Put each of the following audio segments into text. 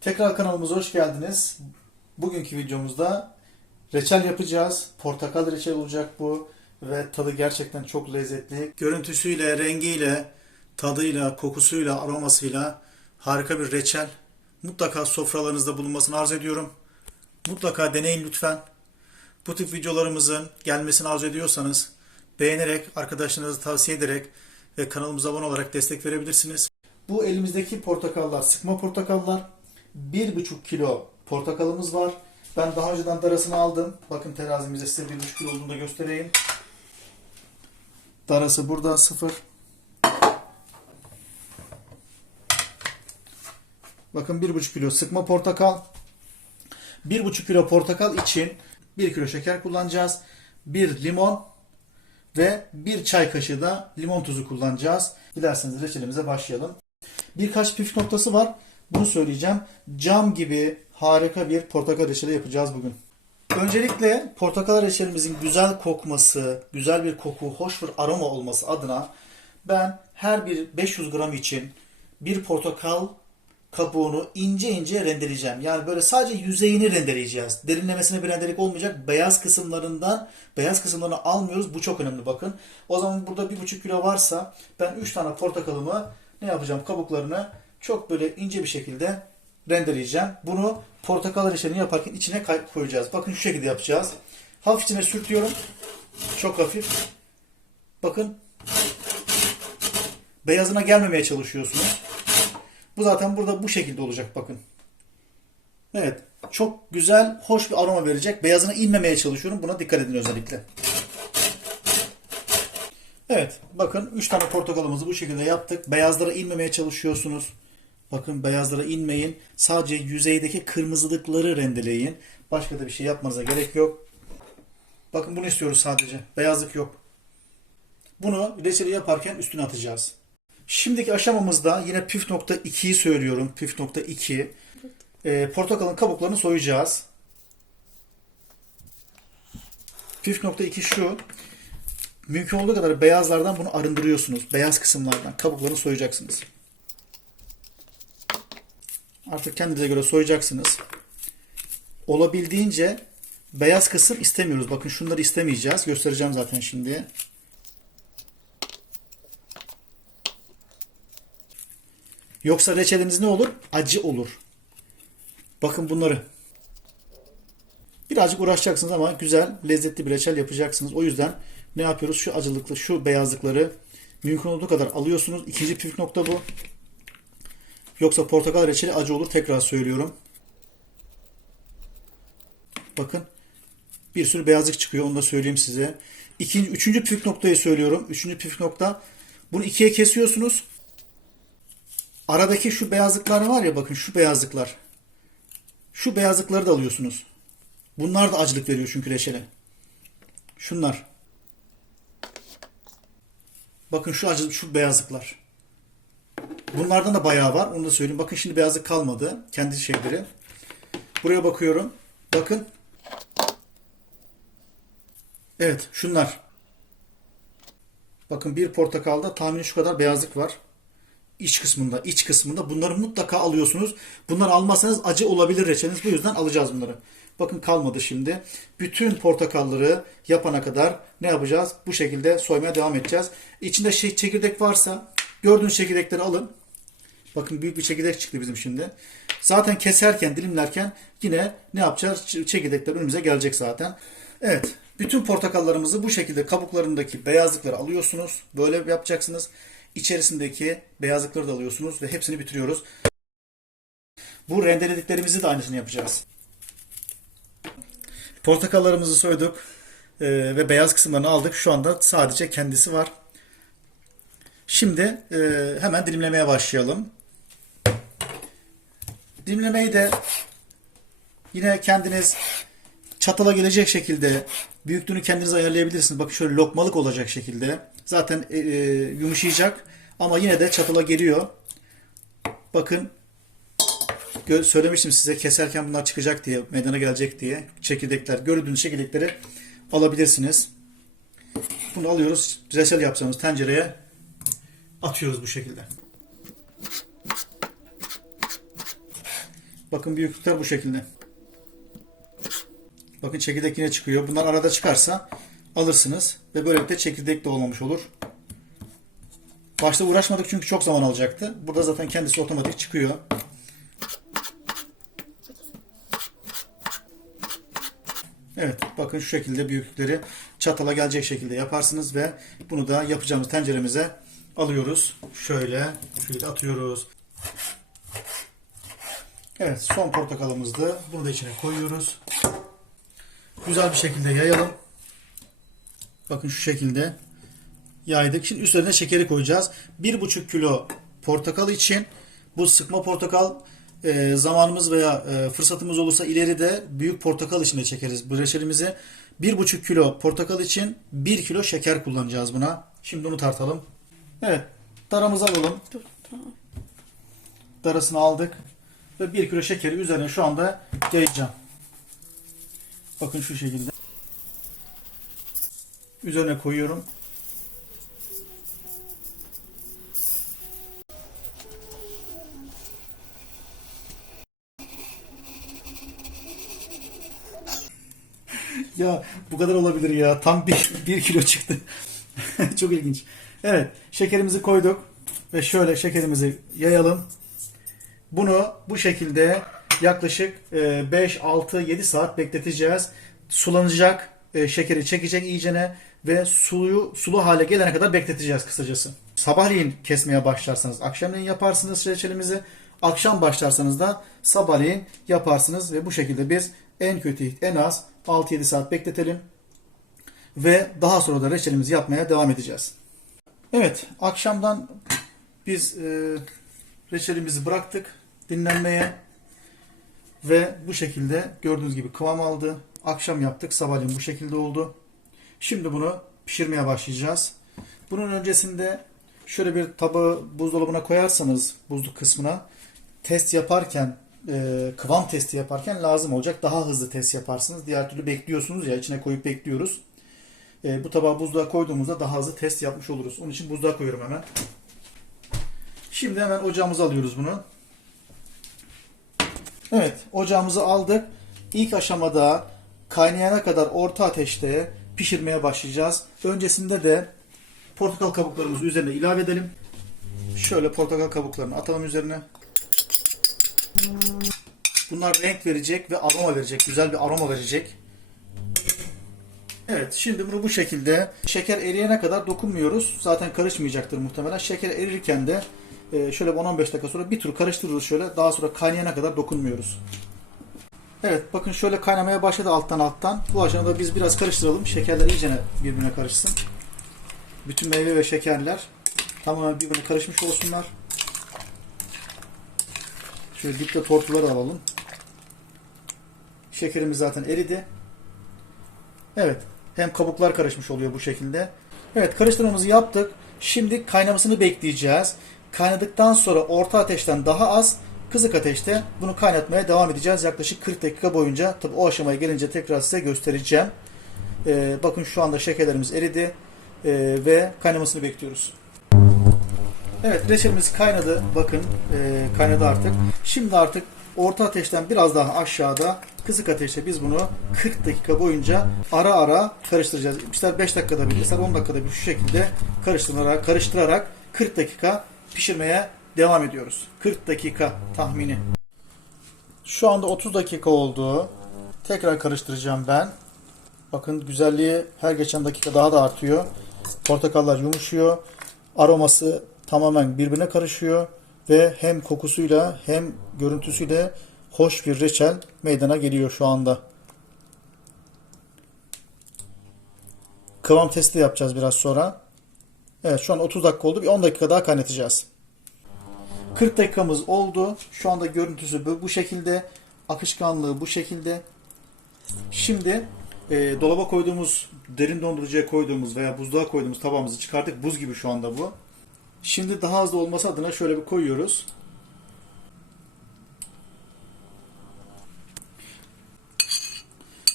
Tekrar kanalımıza hoş geldiniz. Bugünkü videomuzda reçel yapacağız. Portakal reçel olacak bu ve tadı gerçekten çok lezzetli. Görüntüsüyle, rengiyle, tadıyla, kokusuyla, aromasıyla harika bir reçel. Mutlaka sofralarınızda bulunmasını arzu ediyorum. Mutlaka deneyin lütfen. Bu tip videolarımızın gelmesini arzu ediyorsanız beğenerek, arkadaşlarınıza tavsiye ederek ve kanalımıza abone olarak destek verebilirsiniz. Bu elimizdeki portakallar, sıkma portakallar. 1,5 kilo portakalımız var. Ben daha önceden darasını aldım. Bakın terazimizde size 1,5 kilo olduğunu da göstereyim. Darası burada sıfır. Bakın 1,5 kilo sıkma portakal. 1,5 kilo portakal için 1 kilo şeker kullanacağız. 1 limon ve 1 çay kaşığı da limon tuzu kullanacağız. Dilerseniz reçelimize başlayalım. Birkaç püf noktası var. Bunu söyleyeceğim. Cam gibi harika bir portakal reçeli yapacağız bugün. Öncelikle portakal reçelimizin güzel kokması, güzel bir koku, hoş bir aroma olması adına ben her bir 500 gram için bir portakal kabuğunu ince ince rendeleyeceğim. Yani böyle sadece yüzeyini rendeleyeceğiz. Derinlemesine bir rendelik olmayacak. Beyaz kısımlarından, beyaz kısımlarını almıyoruz. Bu çok önemli bakın. O zaman burada 1,5 kilo varsa ben 3 tane portakalımı ne yapacağım? Kabuklarını çok böyle ince bir şekilde rendeleyeceğim. Bunu portakal reçelini yaparken içine koyacağız. Bakın şu şekilde yapacağız. Hafif içine sürtüyorum. Çok hafif. Bakın. Beyazına gelmemeye çalışıyorsunuz. Bu zaten burada bu şekilde olacak bakın. Evet. Çok güzel, hoş bir aroma verecek. Beyazına inmemeye çalışıyorum. Buna dikkat edin özellikle. Evet. Bakın 3 tane portakalımızı bu şekilde yaptık. Beyazlara inmemeye çalışıyorsunuz. Bakın beyazlara inmeyin. Sadece yüzeydeki kırmızılıkları rendeleyin. Başka da bir şey yapmanıza gerek yok. Bakın bunu istiyoruz sadece. Beyazlık yok. Bunu reçeli yaparken üstüne atacağız. Şimdiki aşamamızda yine püf nokta 2'yi söylüyorum. Püf nokta 2. Ee, portakalın kabuklarını soyacağız. Püf nokta 2 şu. Mümkün olduğu kadar beyazlardan bunu arındırıyorsunuz. Beyaz kısımlardan. Kabuklarını soyacaksınız. Artık kendinize göre soyacaksınız. Olabildiğince beyaz kısım istemiyoruz. Bakın şunları istemeyeceğiz. Göstereceğim zaten şimdi. Yoksa reçeliniz ne olur? Acı olur. Bakın bunları. Birazcık uğraşacaksınız ama güzel, lezzetli bir reçel yapacaksınız. O yüzden ne yapıyoruz? Şu acılıklı, şu beyazlıkları mümkün olduğu kadar alıyorsunuz. İkinci püf nokta bu. Yoksa portakal reçeli acı olur. Tekrar söylüyorum. Bakın. Bir sürü beyazlık çıkıyor. Onu da söyleyeyim size. İkinci, üçüncü püf noktayı söylüyorum. Üçüncü püf nokta. Bunu ikiye kesiyorsunuz. Aradaki şu beyazlıklar var ya bakın şu beyazlıklar. Şu beyazlıkları da alıyorsunuz. Bunlar da acılık veriyor çünkü reçele. Şunlar. Bakın şu acı şu beyazlıklar. Bunlardan da bayağı var. Onu da söyleyeyim. Bakın şimdi beyazlık kalmadı. Kendi şeyleri. Buraya bakıyorum. Bakın. Evet şunlar. Bakın bir portakalda tahmini şu kadar beyazlık var. İç kısmında, iç kısmında bunları mutlaka alıyorsunuz. Bunları almazsanız acı olabilir reçeliniz. Bu yüzden alacağız bunları. Bakın kalmadı şimdi. Bütün portakalları yapana kadar ne yapacağız? Bu şekilde soymaya devam edeceğiz. İçinde şey, çekirdek varsa gördüğünüz çekirdekleri alın. Bakın büyük bir çekirdek çıktı bizim şimdi. Zaten keserken, dilimlerken yine ne yapacağız? Çekirdekler önümüze gelecek zaten. Evet. Bütün portakallarımızı bu şekilde kabuklarındaki beyazlıkları alıyorsunuz. Böyle yapacaksınız. İçerisindeki beyazlıkları da alıyorsunuz ve hepsini bitiriyoruz. Bu rendelediklerimizi de aynısını yapacağız. Portakallarımızı soyduk e, ve beyaz kısımlarını aldık. Şu anda sadece kendisi var. Şimdi e, hemen dilimlemeye başlayalım. Dilimlemeyi de yine kendiniz çatala gelecek şekilde büyüklüğünü kendiniz ayarlayabilirsiniz. Bakın şöyle lokmalık olacak şekilde. Zaten e, e, yumuşayacak ama yine de çatala geliyor. Bakın söylemiştim size keserken bunlar çıkacak diye, meydana gelecek diye. Çekirdekler, gördüğünüz çekirdekleri alabilirsiniz. Bunu alıyoruz. Reçel yapacağımız tencereye atıyoruz bu şekilde. Bakın büyüklükler bu şekilde. Bakın çekirdek yine çıkıyor. Bunlar arada çıkarsa alırsınız. Ve böylelikle çekirdek de olmamış olur. Başta uğraşmadık çünkü çok zaman alacaktı. Burada zaten kendisi otomatik çıkıyor. Evet bakın şu şekilde büyüklükleri çatala gelecek şekilde yaparsınız ve bunu da yapacağımız tenceremize alıyoruz. Şöyle şöyle atıyoruz. Evet son portakalımızdı. Bunu da içine koyuyoruz. Güzel bir şekilde yayalım. Bakın şu şekilde yaydık. Şimdi üzerine şekeri koyacağız. 1,5 kilo portakal için bu sıkma portakal e, zamanımız veya e, fırsatımız olursa ileride büyük portakal içine çekeriz bu reçelimizi. 1,5 kilo portakal için 1 kilo şeker kullanacağız buna. Şimdi onu tartalım. Evet. Daramızı alalım. Dur tamam. Darasını aldık. Ve 1 kilo şekeri üzerine şu anda yayacağım. Bakın şu şekilde. Üzerine koyuyorum. ya bu kadar olabilir ya. Tam bir, bir kilo çıktı. Çok ilginç. Evet şekerimizi koyduk. Ve şöyle şekerimizi yayalım. Bunu bu şekilde yaklaşık e, 5, 6, 7 saat bekleteceğiz. Sulanacak, e, şekeri çekecek iyicene ve suyu sulu hale gelene kadar bekleteceğiz kısacası. Sabahleyin kesmeye başlarsanız akşamleyin yaparsınız reçelimizi. Akşam başlarsanız da sabahleyin yaparsınız ve bu şekilde biz en kötü en az 6-7 saat bekletelim. Ve daha sonra da reçelimizi yapmaya devam edeceğiz. Evet, akşamdan biz e, reçelimizi bıraktık dinlenmeye ve bu şekilde gördüğünüz gibi kıvam aldı. Akşam yaptık, sabahleyin bu şekilde oldu. Şimdi bunu pişirmeye başlayacağız. Bunun öncesinde şöyle bir tabağı buzdolabına koyarsanız buzluk kısmına test yaparken e, kıvam testi yaparken lazım olacak. Daha hızlı test yaparsınız. Diğer türlü bekliyorsunuz ya içine koyup bekliyoruz. E, bu tabağı buzluğa koyduğumuzda daha hızlı test yapmış oluruz. Onun için buzluğa koyuyorum hemen. Şimdi hemen ocağımıza alıyoruz bunu. Evet, ocağımızı aldık. İlk aşamada kaynayana kadar orta ateşte pişirmeye başlayacağız. Öncesinde de portakal kabuklarımızı üzerine ilave edelim. Şöyle portakal kabuklarını atalım üzerine. Bunlar renk verecek ve aroma verecek. Güzel bir aroma verecek. Evet şimdi bunu bu şekilde şeker eriyene kadar dokunmuyoruz. Zaten karışmayacaktır muhtemelen. Şeker erirken de e, şöyle 10-15 dakika sonra bir tur karıştırırız şöyle. Daha sonra kaynayana kadar dokunmuyoruz. Evet bakın şöyle kaynamaya başladı alttan alttan. Bu aşamada biz biraz karıştıralım. Şekerler iyice birbirine karışsın. Bütün meyve ve şekerler tamamen birbirine karışmış olsunlar. Şöyle dipte tortuları alalım. Şekerimiz zaten eridi. Evet. Hem kabuklar karışmış oluyor bu şekilde. Evet karıştırmamızı yaptık. Şimdi kaynamasını bekleyeceğiz. Kaynadıktan sonra orta ateşten daha az kızık ateşte bunu kaynatmaya devam edeceğiz. Yaklaşık 40 dakika boyunca. Tabi o aşamaya gelince tekrar size göstereceğim. Ee, bakın şu anda şekerlerimiz eridi. Ee, ve kaynamasını bekliyoruz. Evet reçelimiz kaynadı. Bakın e, kaynadı artık. Şimdi artık orta ateşten biraz daha aşağıda kısık ateşte biz bunu 40 dakika boyunca ara ara karıştıracağız. İster 5 dakikada bir, ister 10 dakikada bir şu şekilde karıştırarak, karıştırarak 40 dakika pişirmeye devam ediyoruz. 40 dakika tahmini. Şu anda 30 dakika oldu. Tekrar karıştıracağım ben. Bakın güzelliği her geçen dakika daha da artıyor. Portakallar yumuşuyor. Aroması tamamen birbirine karışıyor ve hem kokusuyla hem görüntüsüyle hoş bir reçel meydana geliyor şu anda. Kıvam testi yapacağız biraz sonra. Evet şu an 30 dakika oldu. Bir 10 dakika daha kaynatacağız. 40 dakikamız oldu. Şu anda görüntüsü bu, şekilde. Akışkanlığı bu şekilde. Şimdi e, dolaba koyduğumuz, derin dondurucuya koyduğumuz veya buzluğa koyduğumuz tabağımızı çıkarttık. Buz gibi şu anda bu. Şimdi daha hızlı olması adına şöyle bir koyuyoruz.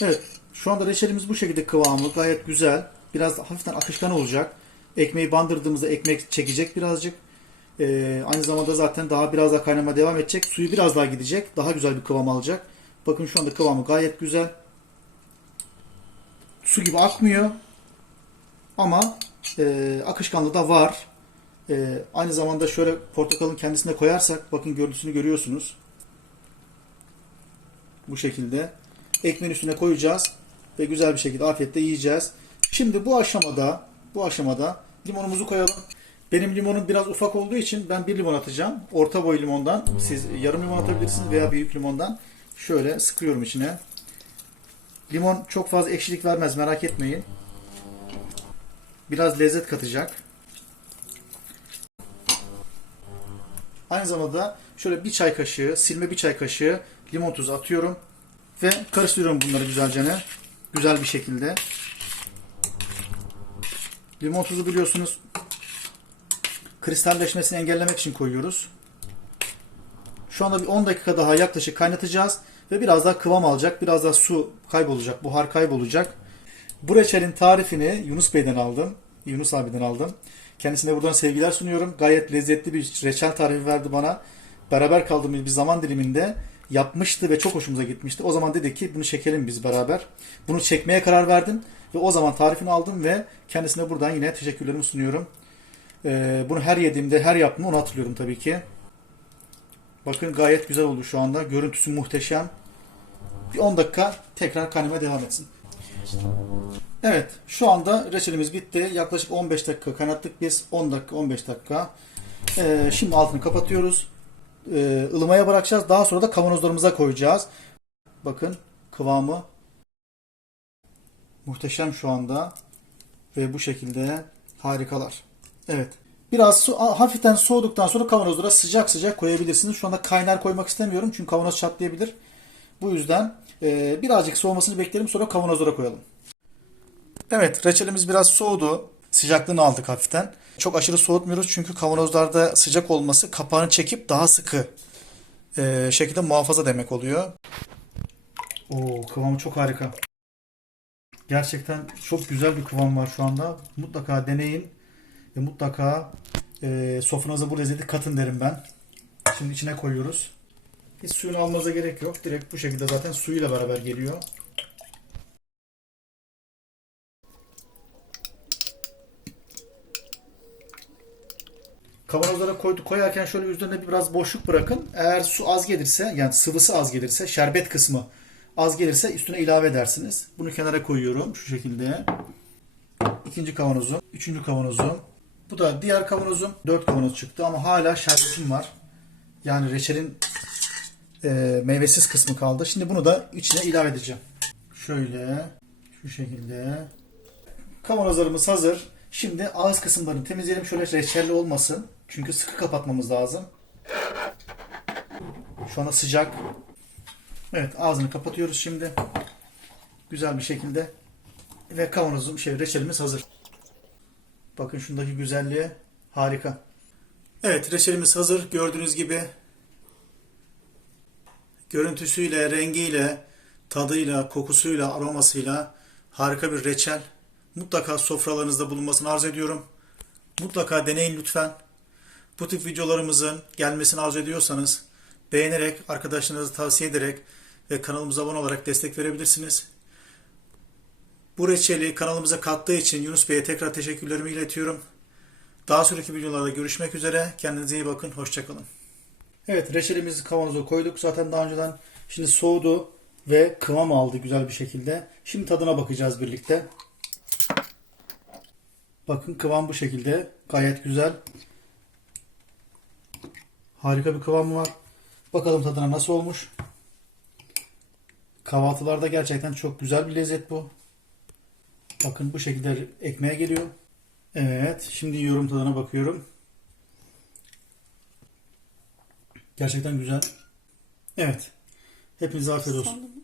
Evet. Şu anda reçelimiz bu şekilde kıvamı gayet güzel. Biraz hafiften akışkan olacak. Ekmeği bandırdığımızda ekmek çekecek birazcık. Ee, aynı zamanda zaten daha biraz daha kaynama devam edecek. Suyu biraz daha gidecek. Daha güzel bir kıvam alacak. Bakın şu anda kıvamı gayet güzel. Su gibi akmıyor. Ama e, akışkanlığı da var. E, aynı zamanda şöyle portakalın kendisine koyarsak bakın görüntüsünü görüyorsunuz. Bu şekilde. Ekmeğin üstüne koyacağız ve güzel bir şekilde afiyetle yiyeceğiz. Şimdi bu aşamada bu aşamada limonumuzu koyalım. Benim limonum biraz ufak olduğu için ben bir limon atacağım. Orta boy limondan. Siz yarım limon atabilirsiniz veya büyük limondan. Şöyle sıkıyorum içine. Limon çok fazla ekşilik vermez merak etmeyin. Biraz lezzet katacak. Aynı zamanda şöyle bir çay kaşığı, silme bir çay kaşığı limon tuzu atıyorum. Ve karıştırıyorum bunları güzelce. Güzel bir şekilde. Limon tuzu biliyorsunuz kristalleşmesini engellemek için koyuyoruz. Şu anda bir 10 dakika daha yaklaşık kaynatacağız ve biraz daha kıvam alacak. Biraz daha su kaybolacak, buhar kaybolacak. Bu reçelin tarifini Yunus Bey'den aldım. Yunus abiden aldım. Kendisine buradan sevgiler sunuyorum. Gayet lezzetli bir reçel tarifi verdi bana. Beraber kaldığımız bir zaman diliminde yapmıştı ve çok hoşumuza gitmişti. O zaman dedi ki bunu çekelim biz beraber. Bunu çekmeye karar verdim ve o zaman tarifini aldım ve kendisine buradan yine teşekkürlerimi sunuyorum. Ee, bunu her yediğimde, her yaptığımda onu hatırlıyorum tabii ki. Bakın gayet güzel oldu şu anda. Görüntüsü muhteşem. Bir 10 dakika tekrar kaynamaya devam etsin. Evet, şu anda reçelimiz bitti. Yaklaşık 15 dakika kaynattık biz. 10 dakika, 15 dakika. Ee, şimdi altını kapatıyoruz. Ee, ılımaya bırakacağız. Daha sonra da kavanozlarımıza koyacağız. Bakın kıvamı muhteşem şu anda. Ve bu şekilde harikalar. Evet. Biraz su, hafiften soğuduktan sonra kavanozlara sıcak sıcak koyabilirsiniz. Şu anda kaynar koymak istemiyorum çünkü kavanoz çatlayabilir. Bu yüzden e, birazcık soğumasını beklerim sonra kavanozlara koyalım. Evet reçelimiz biraz soğudu. Sıcaklığını aldık hafiften. Çok aşırı soğutmuyoruz çünkü kavanozlarda sıcak olması kapağını çekip daha sıkı e, şekilde muhafaza demek oluyor. Oo kıvamı çok harika. Gerçekten çok güzel bir kıvam var şu anda. Mutlaka deneyin ve mutlaka e, sofranıza bu lezzeti katın derim ben. Şimdi içine koyuyoruz. Hiç suyunu almanıza gerek yok. Direkt bu şekilde zaten suyuyla beraber geliyor. Kavanozlara koydu, koyarken şöyle üzerine biraz boşluk bırakın. Eğer su az gelirse yani sıvısı az gelirse şerbet kısmı az gelirse üstüne ilave edersiniz. Bunu kenara koyuyorum şu şekilde. İkinci kavanozum, üçüncü kavanozum. Bu da diğer kavanozum. Dört kavanoz çıktı ama hala şerbetim var. Yani reçelin e, meyvesiz kısmı kaldı. Şimdi bunu da içine ilave edeceğim. Şöyle şu şekilde. Kavanozlarımız hazır. Şimdi ağız kısımlarını temizleyelim. Şöyle reçelli olmasın. Çünkü sıkı kapatmamız lazım. Şu anda sıcak. Evet ağzını kapatıyoruz şimdi. Güzel bir şekilde. Ve kavanozum şey reçelimiz hazır. Bakın şundaki güzelliğe harika. Evet reçelimiz hazır. Gördüğünüz gibi görüntüsüyle, rengiyle, tadıyla, kokusuyla, aromasıyla harika bir reçel. Mutlaka sofralarınızda bulunmasını arzu ediyorum. Mutlaka deneyin lütfen. Bu tip videolarımızın gelmesini arzu ediyorsanız beğenerek, arkadaşlarınıza tavsiye ederek ve kanalımıza abone olarak destek verebilirsiniz. Bu reçeli kanalımıza kattığı için Yunus Bey'e tekrar teşekkürlerimi iletiyorum. Daha sonraki videolarda görüşmek üzere. Kendinize iyi bakın. Hoşçakalın. Evet reçelimizi kavanoza koyduk. Zaten daha önceden şimdi soğudu ve kıvam aldı güzel bir şekilde. Şimdi tadına bakacağız birlikte. Bakın kıvam bu şekilde. Gayet güzel. Harika bir kıvam var. Bakalım tadına nasıl olmuş. Kahvaltılarda gerçekten çok güzel bir lezzet bu. Bakın bu şekilde ekmeğe geliyor. Evet. Şimdi yiyorum tadına bakıyorum. Gerçekten güzel. Evet. Hepinize afiyet olsun.